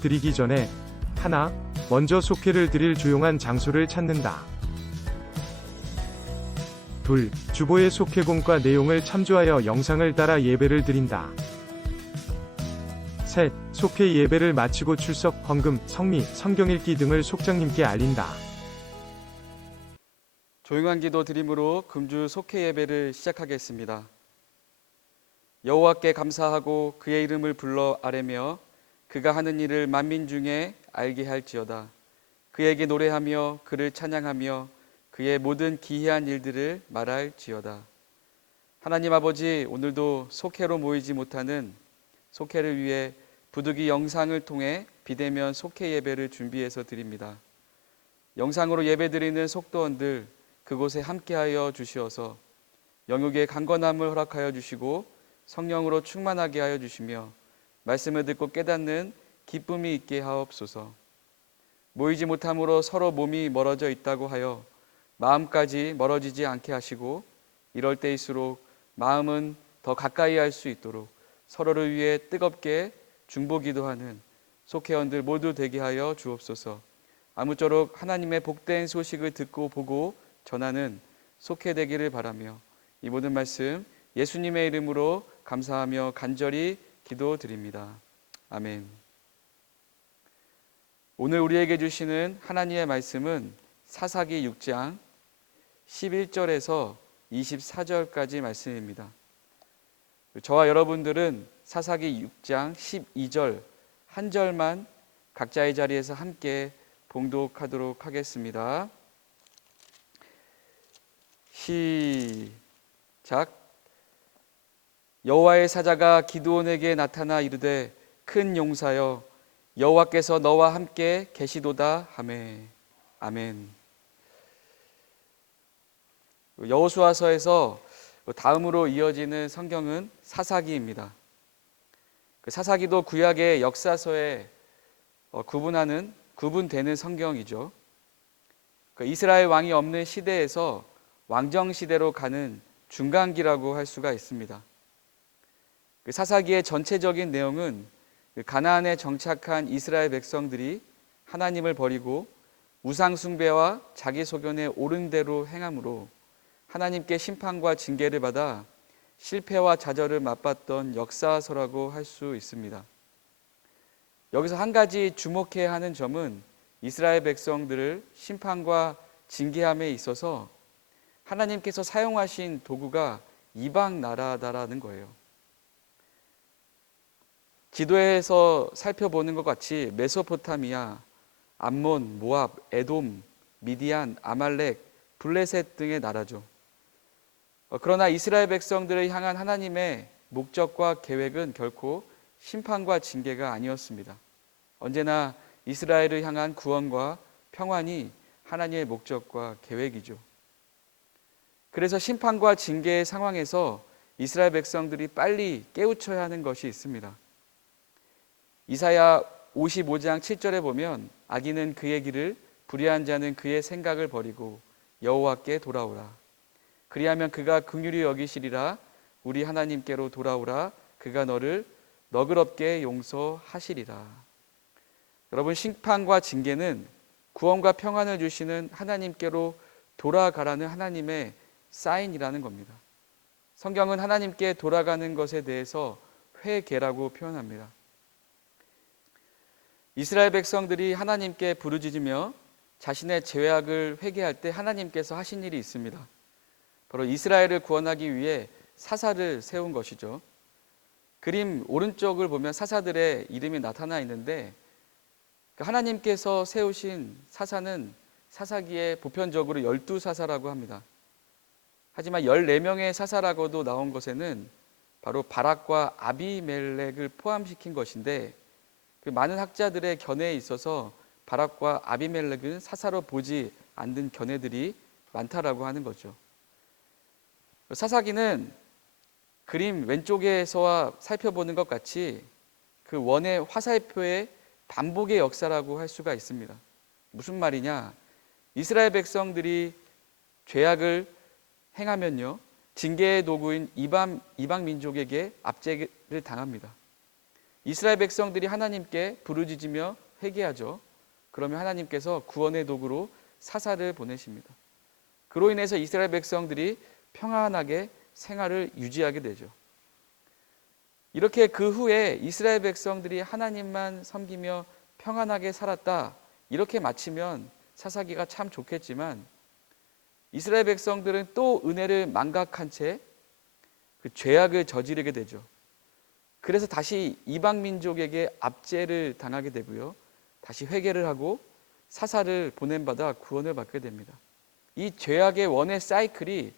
드리기 전에 하나, 먼저 속회를 드릴 조용한 장소를 찾는다. 둘, 주보의 속회공과 내용을 참조하여 영상을 따라 예배를 드린다. 셋, 속회 예배를 마치고 출석, 헌금, 성미, 성경 읽기 등을 속장님께 알린다. 조용한 기도 드림으로 금주 속회 예배를 시작하겠습니다. 여호와께 감사하고 그의 이름을 불러 아뢰며 그가 하는 일을 만민 중에 알게 할지어다. 그에게 노래하며 그를 찬양하며 그의 모든 기이한 일들을 말할지어다. 하나님 아버지, 오늘도 속회로 모이지 못하는 속회를 위해 부득이 영상을 통해 비대면 속회 예배를 준비해서 드립니다. 영상으로 예배드리는 속도원들 그곳에 함께하여 주시어서 영육의 강건함을 허락하여 주시고 성령으로 충만하게 하여 주시며 말씀을 듣고 깨닫는 기쁨이 있게 하옵소서. 모이지 못함으로 서로 몸이 멀어져 있다고 하여 마음까지 멀어지지 않게 하시고 이럴 때일수록 마음은 더 가까이 할 수 있도록 서로를 위해 뜨겁게 중보기도하는 속회원들 모두 되게 하여 주옵소서. 아무쪼록 하나님의 복된 소식을 듣고 보고 전하는 속회되기를 바라며 이 모든 말씀 예수님의 이름으로 감사하며 간절히 기도드립니다. 아멘. 오늘 우리에게 주시는 하나님의 말씀은 사사기 6장 11절에서 24절까지 말씀입니다. 저와 여러분들은 사사기 6장 12절 한 절만 각자의 자리에서 함께 봉독하도록 하겠습니다. 시작. 여호와의 사자가 기드온에게 나타나 이르되 큰 용사여 여호와께서 너와 함께 계시도다 하매. 아멘. 여호수아서에서 다음으로 이어지는 성경은 사사기입니다. 사사기도 구약의 역사서에 구분되는 성경이죠. 이스라엘 왕이 없는 시대에서 왕정 시대로 가는 중간기라고 할 수가 있습니다. 사사기의 전체적인 내용은 가나안에 정착한 이스라엘 백성들이 하나님을 버리고 우상 숭배와 자기 소견에 옳은 대로 행함으로 하나님께 심판과 징계를 받아 실패와 좌절을 맛봤던 역사서라고 할 수 있습니다. 여기서 한 가지 주목해야 하는 점은 이스라엘 백성들을 심판과 징계함에 있어서 하나님께서 사용하신 도구가 이방 나라다라는 거예요. 지도에서 살펴보는 것 같이 메소포타미아, 암몬, 모압, 에돔, 미디안, 아말렉, 블레셋 등의 나라죠. 그러나 이스라엘 백성들을 향한 하나님의 목적과 계획은 결코 심판과 징계가 아니었습니다. 언제나 이스라엘을 향한 구원과 평안이 하나님의 목적과 계획이죠. 그래서 심판과 징계의 상황에서 이스라엘 백성들이 빨리 깨우쳐야 하는 것이 있습니다. 이사야 55장 7절에 보면 악인은 그의 길을, 불의한 자는 그의 생각을 버리고 여호와께 돌아오라. 그리하면 그가 긍휼히 여기시리라. 우리 하나님께로 돌아오라. 그가 너를 너그럽게 용서하시리라. 여러분, 심판과 징계는 구원과 평안을 주시는 하나님께로 돌아가라는 하나님의 사인이라는 겁니다. 성경은 하나님께 돌아가는 것에 대해서 회개라고 표현합니다. 이스라엘 백성들이 하나님께 부르짖으며 자신의 죄악을 회개할 때 하나님께서 하신 일이 있습니다. 바로 이스라엘을 구원하기 위해 사사를 세운 것이죠. 그림 오른쪽을 보면 사사들의 이름이 나타나 있는데 하나님께서 세우신 사사는 사사기에 보편적으로 12사사라고 합니다. 하지만 14명의 사사라고도 나온 것에는 바로 바락과 아비멜렉을 포함시킨 것인데 그 많은 학자들의 견해에 있어서 바락과 아비멜렉은 사사로 보지 않는 견해들이 많다라고 하는 거죠. 사사기는 그림 왼쪽에서 살펴보는 것 같이 그 원의 화살표의 반복의 역사라고 할 수가 있습니다. 무슨 말이냐? 이스라엘 백성들이 죄악을 행하면요, 징계의 도구인 이방 민족에게 압제를 당합니다. 이스라엘 백성들이 하나님께 부르짖으며 회개하죠. 그러면 하나님께서 구원의 도구로 사사를 보내십니다. 그로 인해서 이스라엘 백성들이 평안하게 생활을 유지하게 되죠. 이렇게 그 후에 이스라엘 백성들이 하나님만 섬기며 평안하게 살았다, 이렇게 마치면 사사기가 참 좋겠지만, 이스라엘 백성들은 또 은혜를 망각한 채 그 죄악을 저지르게 되죠. 그래서 다시 이방 민족에게 압제를 당하게 되고요, 다시 회개를 하고 사사를 보냄받아 구원을 받게 됩니다. 이 죄악의 원의 사이클이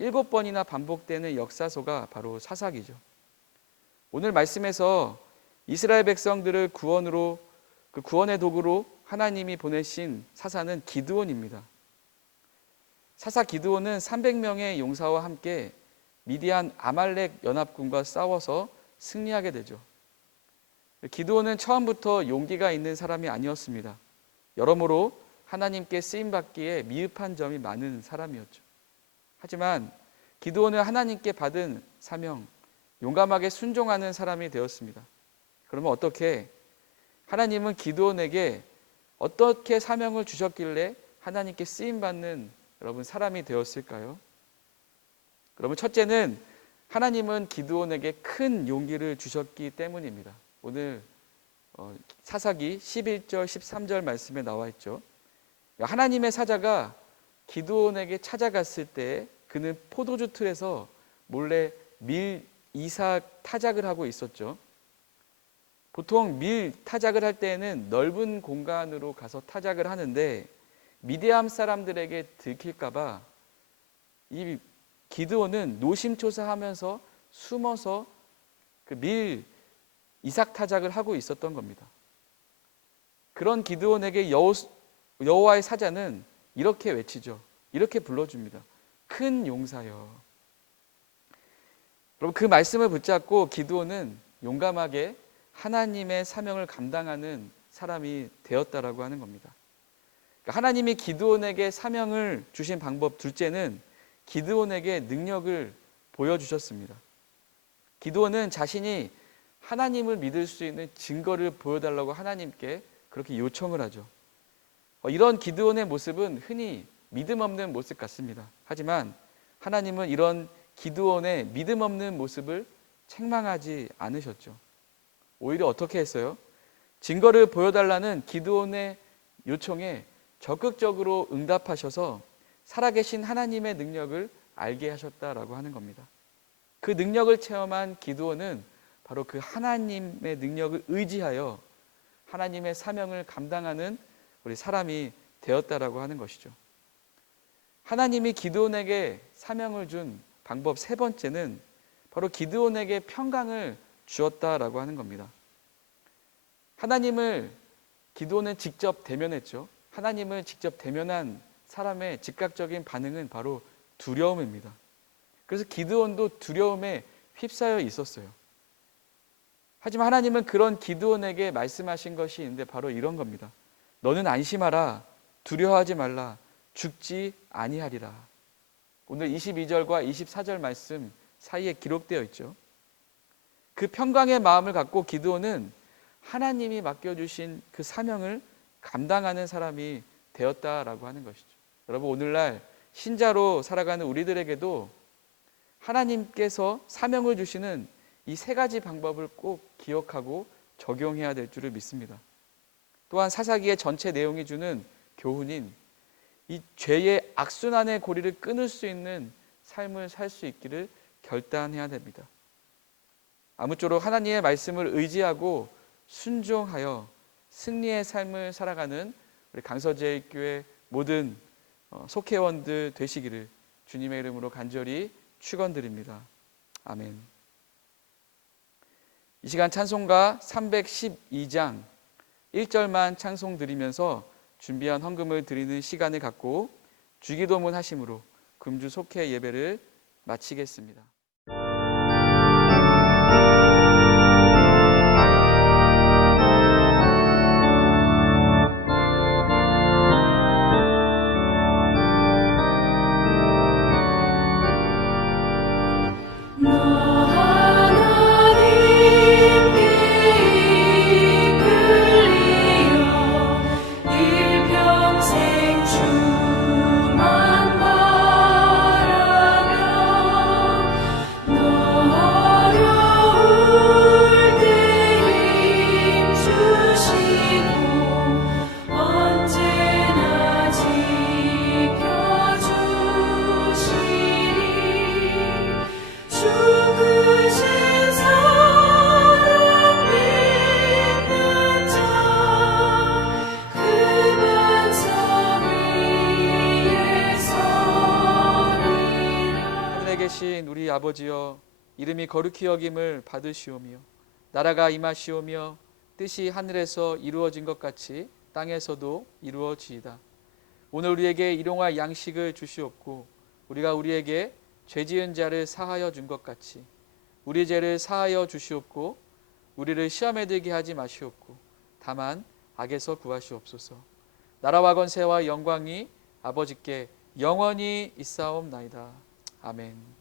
7번이나 반복되는 역사서가 바로 사사기죠. 오늘 말씀에서 이스라엘 백성들을 그 구원의 도구로 하나님이 보내신 사사는 기드온입니다. 사사 기드온은 300명의 용사와 함께 미디안 아말렉 연합군과 싸워서 승리하게 되죠. 기드온은 처음부터 용기가 있는 사람이 아니었습니다. 여러모로 하나님께 쓰임받기에 미흡한 점이 많은 사람이었죠. 하지만 기드온은 하나님께 받은 사명, 용감하게 순종하는 사람이 되었습니다. 그러면 어떻게 하나님은 기드온에게 어떻게 사명을 주셨길래 하나님께 쓰임받는 여러분 사람이 되었을까요? 그러면 첫째는 하나님은 기드온에게 큰 용기를 주셨기 때문입니다. 오늘 사사기 11절 13절 말씀에 나와 있죠. 하나님의 사자가 기드온에게 찾아갔을 때 그는 포도주 틀에서 몰래 밀 이삭 타작을 하고 있었죠. 보통 밀 타작을 할 때에는 넓은 공간으로 가서 타작을 하는데, 미디안 사람들에게 들킬까 봐 이 기드온은 노심초사하면서 숨어서 그 밀 이삭 타작을 하고 있었던 겁니다. 그런 기드온에게 여호와의 사자는 이렇게 외치죠. 이렇게 불러줍니다. 큰 용사여. 여러분, 그 말씀을 붙잡고 기드온은 용감하게 하나님의 사명을 감당하는 사람이 되었다라고 하는 겁니다. 하나님이 기드온에게 사명을 주신 방법 둘째는 기드온에게 능력을 보여주셨습니다. 기드온은 자신이 하나님을 믿을 수 있는 증거를 보여달라고 하나님께 그렇게 요청을 하죠. 이런 기드온의 모습은 흔히 믿음 없는 모습 같습니다. 하지만 하나님은 이런 기드온의 믿음 없는 모습을 책망하지 않으셨죠. 오히려 어떻게 했어요? 증거를 보여달라는 기드온의 요청에 적극적으로 응답하셔서 살아계신 하나님의 능력을 알게 하셨다라고 하는 겁니다. 그 능력을 체험한 기드온은 바로 그 하나님의 능력을 의지하여 하나님의 사명을 감당하는 우리 사람이 되었다라고 하는 것이죠. 하나님이 기드온에게 사명을 준 방법 세 번째는 바로 기드온에게 평강을 주었다라고 하는 겁니다. 하나님을 기드온은 직접 대면했죠. 하나님을 직접 대면한 사람의 즉각적인 반응은 바로 두려움입니다. 그래서 기드온도 두려움에 휩싸여 있었어요. 하지만 하나님은 그런 기드온에게 말씀하신 것이 있는데 바로 이런 겁니다. 너는 안심하라, 두려워하지 말라, 죽지 아니하리라. 오늘 22절과 24절 말씀 사이에 기록되어 있죠. 그 평강의 마음을 갖고 기드온은 하나님이 맡겨주신 그 사명을 감당하는 사람이 되었다라고 하는 것이죠. 여러분, 오늘날 신자로 살아가는 우리들에게도 하나님께서 사명을 주시는 이 세 가지 방법을 꼭 기억하고 적용해야 될 줄을 믿습니다. 또한 사사기의 전체 내용이 주는 교훈인 이 죄의 악순환의 고리를 끊을 수 있는 삶을 살 수 있기를 결단해야 됩니다. 아무쪼록 하나님의 말씀을 의지하고 순종하여 승리의 삶을 살아가는 우리 강서제일교회 모든 속회원들 되시기를 주님의 이름으로 간절히 축원드립니다. 아멘. 이 시간 찬송가 312장 1절만 찬송 드리면서 준비한 헌금을 드리는 시간을 갖고 주기도문 하심으로 금주 속회 예배를 마치겠습니다. 하나님께 이름이 거룩히 여김을 받으시오며 나라가 임하시오며 뜻이 하늘에서 이루어진 것 같이 땅에서도 이루어지이다. 오늘 우리에게 일용할 양식을 주시옵고 우리가 우리에게 죄지은 자를 사하여 준 것 같이 우리 죄를 사하여 주시옵고 우리를 시험에 들게 하지 마시옵고 다만 악에서 구하시옵소서. 나라와 권세와 영광이 아버지께 영원히 있사옵나이다. 아멘.